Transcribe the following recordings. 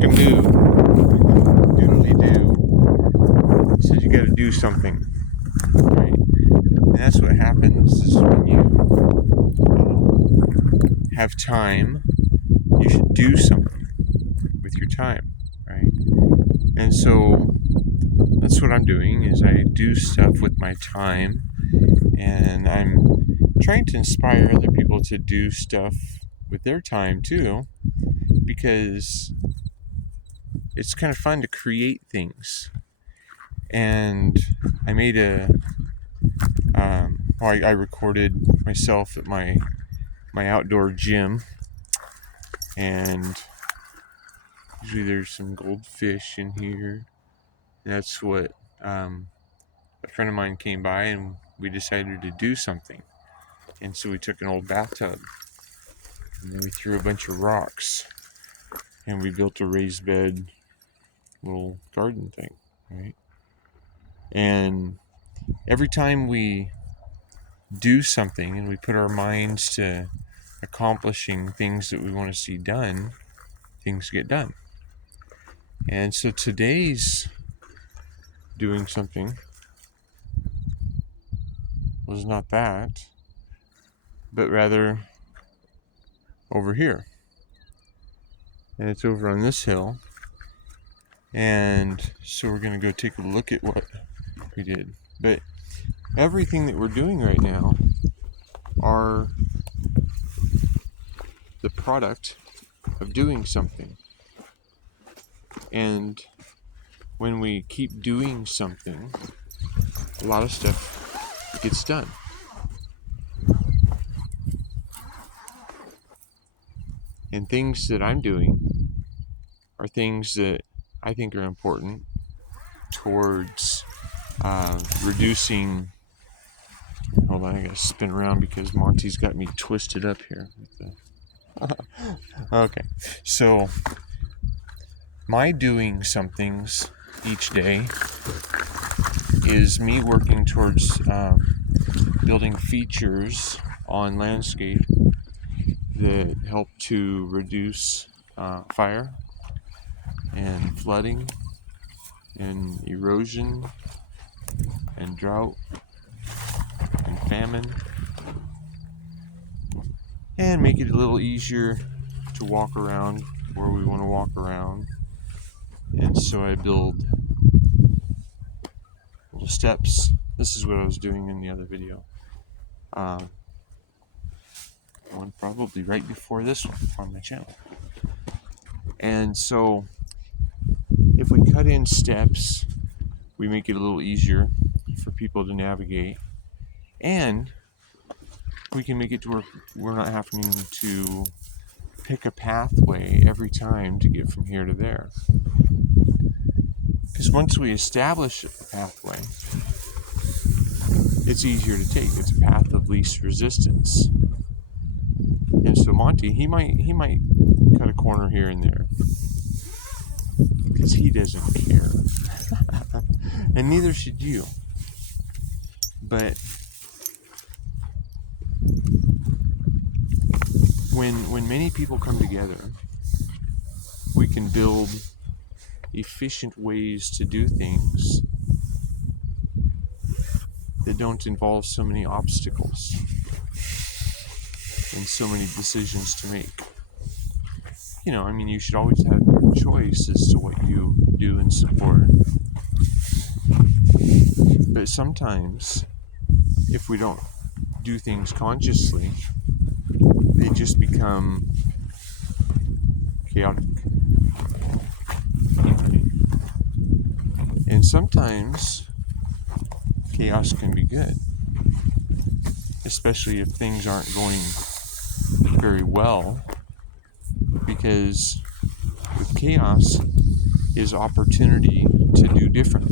fucking do. Doodly do. It says you gotta do something. Right? And that's what happens is when you have time, you should do something with your time, right? And so that's what I'm doing is I do stuff with my time, and I'm trying to inspire other people to do stuff with their time too, because it's kind of fun to create things. And I made I recorded myself at my outdoor gym, and usually there's some goldfish in here. That's what a friend of mine came by, and we decided to do something. And so we took an old bathtub, and then we threw a bunch of rocks, and we built a raised bed little garden thing, right? And every time we do something and we put our minds to accomplishing things that we want to see done, things get done. And so today's doing something was not that, but rather over here. And it's over on this hill. And so we're going to go take a look at what we did. But everything that we're doing right now are the product of doing something. And when we keep doing something, a lot of stuff gets done. And things that I'm doing are things that I think are important towards reducing. Hold on, I gotta spin around because Monty's got me twisted up here. Okay, so my doing somethings each day is me working towards building features on landscape that help to reduce fire and flooding and erosion and drought and famine, and make it a little easier to walk around where we want to walk around. And so I build little steps. This is what I was doing in the other video. One probably right before this one on my channel. And so if we cut in steps, we make it a little easier for people to navigate, and we can make it to where we're not having to pick a pathway every time to get from here to there. Because once we establish a pathway, it's easier to take. It's a path of least resistance. And so Monty, he might cut a corner here and there because he doesn't care. And neither should you. But when many people come together, we can build efficient ways to do things that don't involve so many obstacles and so many decisions to make. You know, I mean, you should always have your choice as to what you do and support. But sometimes, if we don't do things consciously, they just become chaotic. And sometimes chaos can be good, especially if things aren't going very well, because with chaos is opportunity to do different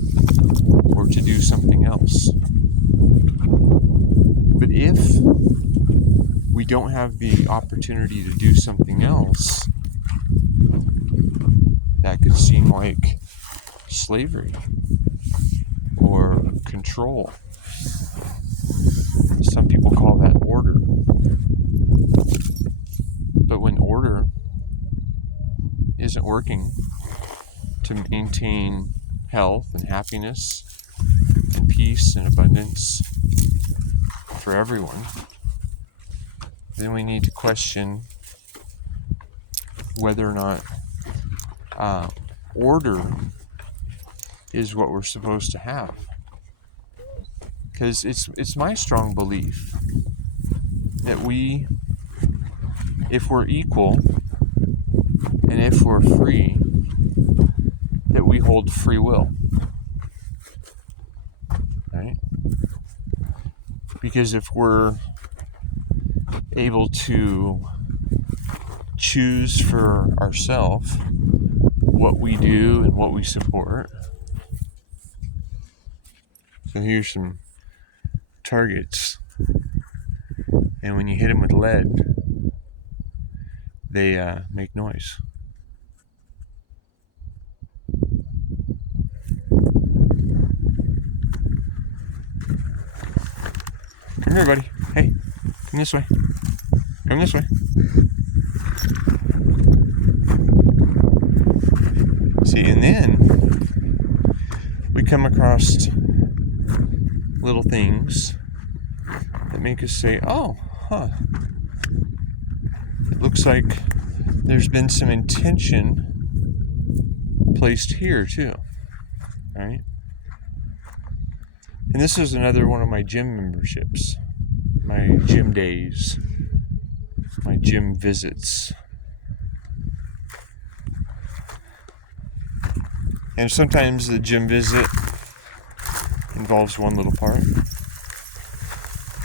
or to do something else. But if we don't have the opportunity to do something else, that could seem like slavery or control. Some people call that order. But when order isn't working, to maintain health and happiness and peace and abundance for everyone, then we need to question whether or not order is what we're supposed to have. Because it's my strong belief that if we're equal and if we're free, that we hold free will, right? Because if we're able to choose for ourselves what we do and what we support. So here's some targets, and when you hit them with lead, they make noise. Come here, buddy. Hey, come this way. Come this way. See, and then we come across little things that make us say, oh, it looks like there's been some intention placed here too, right? And this is another one of my gym memberships, my gym days, my gym visits. And sometimes the gym visit involves one little part,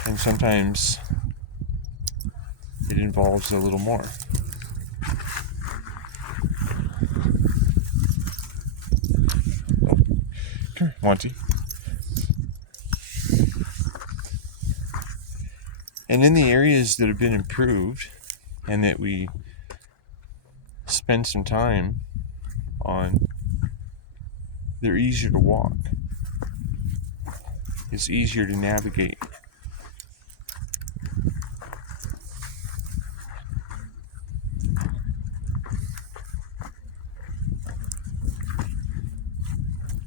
and sometimes it involves a little more. Come here, Monty. And in the areas that have been improved and that we spend some time on, they're easier to walk. It's easier to navigate.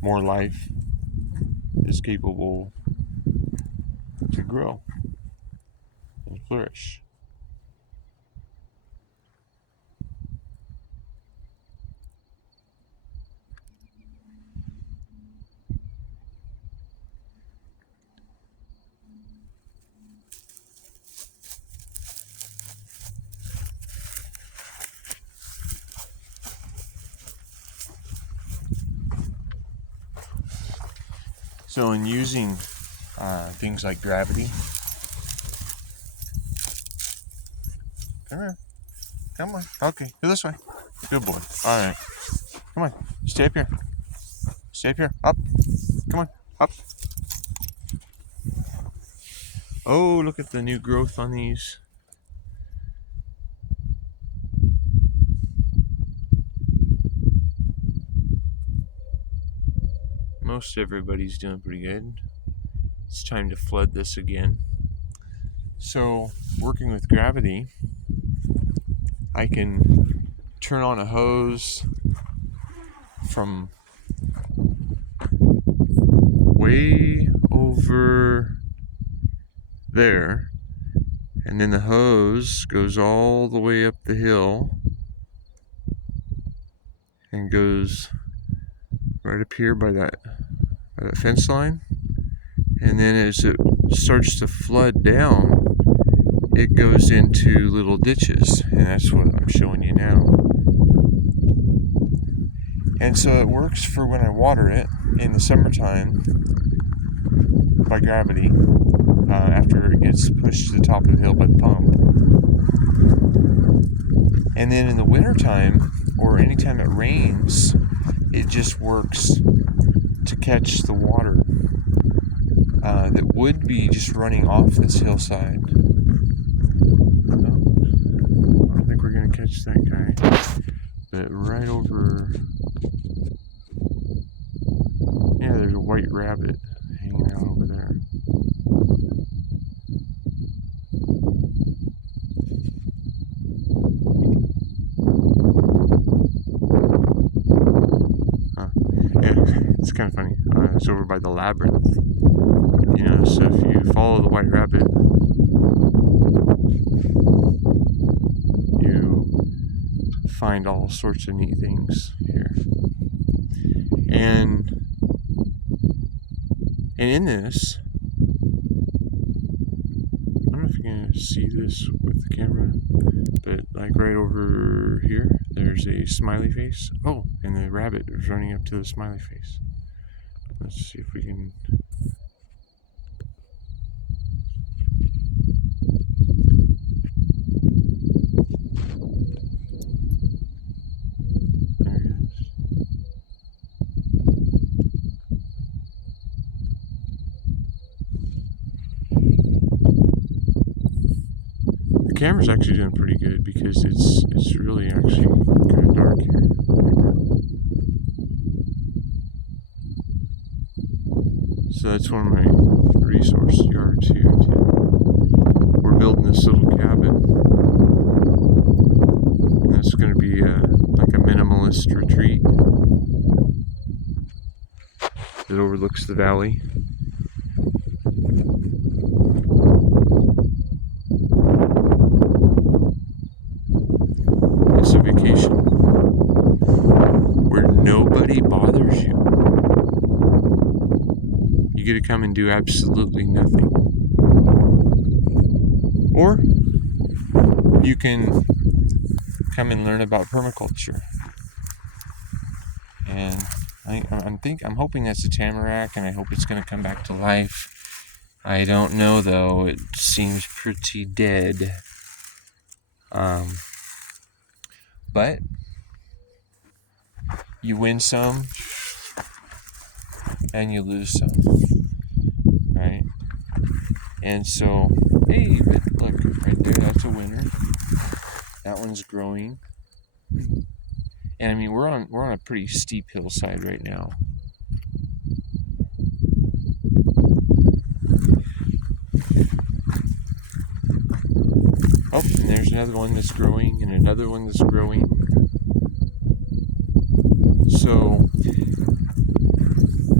More life is capable to grow and flourish. So in using things like gravity, come here, come on, okay, go this way, good boy, all right, come on, stay up here, up, come on, up. Oh, look at the new growth on these. Most everybody's doing pretty good. It's time to flood this again. So, working with gravity, I can turn on a hose from way over there, and then the hose goes all the way up the hill and goes right up here by that fence line, and then as it starts to flood down, it goes into little ditches, and that's what I'm showing you now. And so it works for when I water it in the summertime by gravity, after it gets pushed to the top of the hill by the pump. And then in the wintertime, or anytime it rains, it just works to catch the water that would be just running off this hillside. I don't think we're going to catch that guy. But right over... yeah, there's a white rabbit hanging out over there. kind of funny. It's over by the labyrinth. You know, so if you follow the white rabbit, you find all sorts of neat things here. And in this, I don't know if you can see this with the camera, but like right over here, there's a smiley face. Oh, and the rabbit is running up to the smiley face. Let's see if we can. There he is. The camera's actually doing pretty good because it's really actually kind of dark here right now. So that's one of my resource yards here too. We're building this little cabin. And it's going to be like a minimalist retreat that overlooks the valley. It's a vacation where nobody bothers you. You get to come and do absolutely nothing. Or you can come and learn about permaculture. And I'm hoping that's a tamarack, and I hope it's going to come back to life. I don't know though. It seems pretty dead. But you win some and you lose some, right? And so, hey, but look right there, that's a winner. That one's growing. And I mean, we're on a pretty steep hillside right now. Oh, and there's another one that's growing, and another one that's growing. So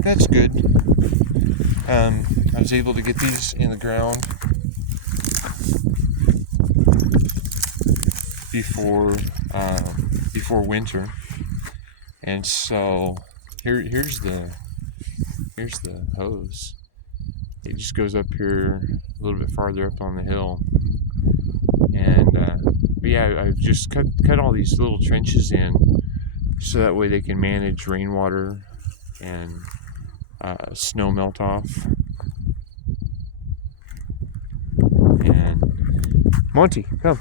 that's good. I was able to get these in the ground before winter, and so here's the hose. It just goes up here a little bit farther up on the hill, and but yeah, I've just cut all these little trenches in so that way they can manage rainwater and snow melt off. And Monty, come.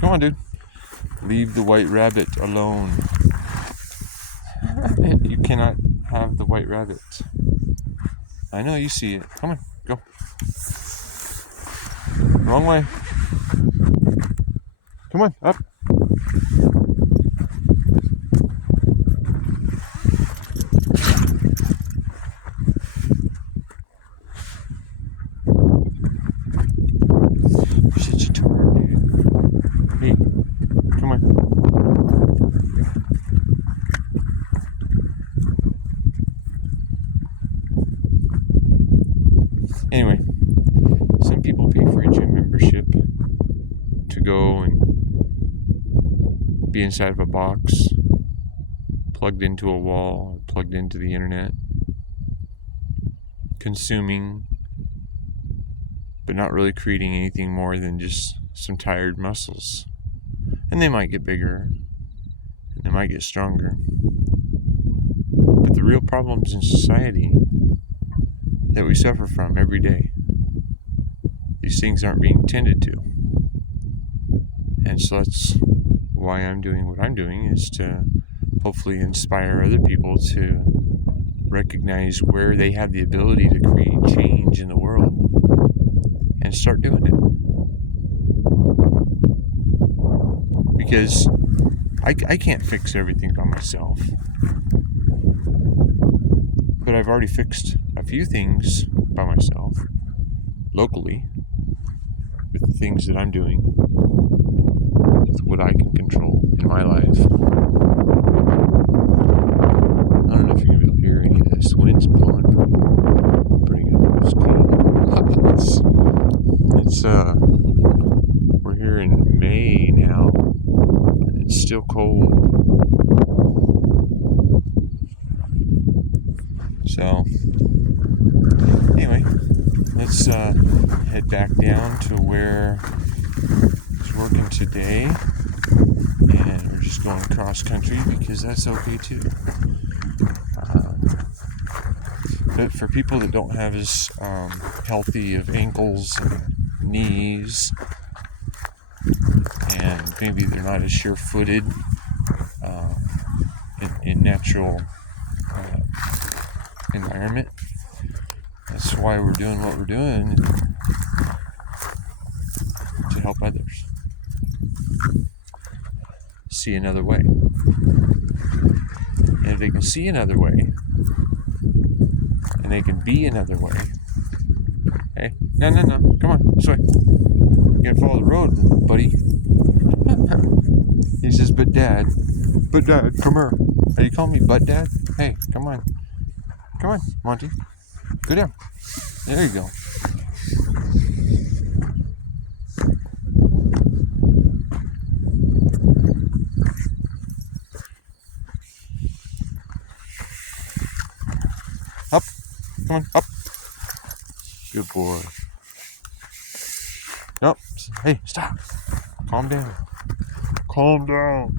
Come on, dude. Leave the white rabbit alone. You cannot have the white rabbit. I know you see it. Come on, go. Wrong way. Come on, up. Shit, you tore, dude. Hey, come on. Anyway, some people pay for a gym membership to go and be inside of a box, plugged into a wall, plugged into the internet, consuming, but not really creating anything more than just some tired muscles. And they might get bigger, and they might get stronger. But the real problems in society that we suffer from every day, these things aren't being tended to. And so that's why I'm doing what I'm doing, is to hopefully inspire other people to recognize where they have the ability to create change in the world and start doing it. Because I can't fix everything by myself. But I've already fixed a few things by myself, locally. with the things that I'm doing, with what I can control in my life. I don't know if you're gonna be able to hear any of this. Wind's blowing pretty good. It's cold. it's we're here in May now. It's still cold. So anyway, let's head back down to where I was working today, and we're just going cross country because that's okay too. But for people that don't have as healthy of ankles and knees, and maybe they're not as sure-footed in natural environment, that's why we're doing what we're doing, to help others see another way. And if they can see another way, and they can be another way. Hey, no, come on, this way. You gotta follow the road, buddy. He says, but Dad, come here. Are you calling me Butt Dad? Hey, come on, Monty. Go down. There you go. Up. Come on, up. Good boy. Nope. Hey, stop. Calm down. Calm down.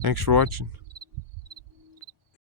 Thanks for watching.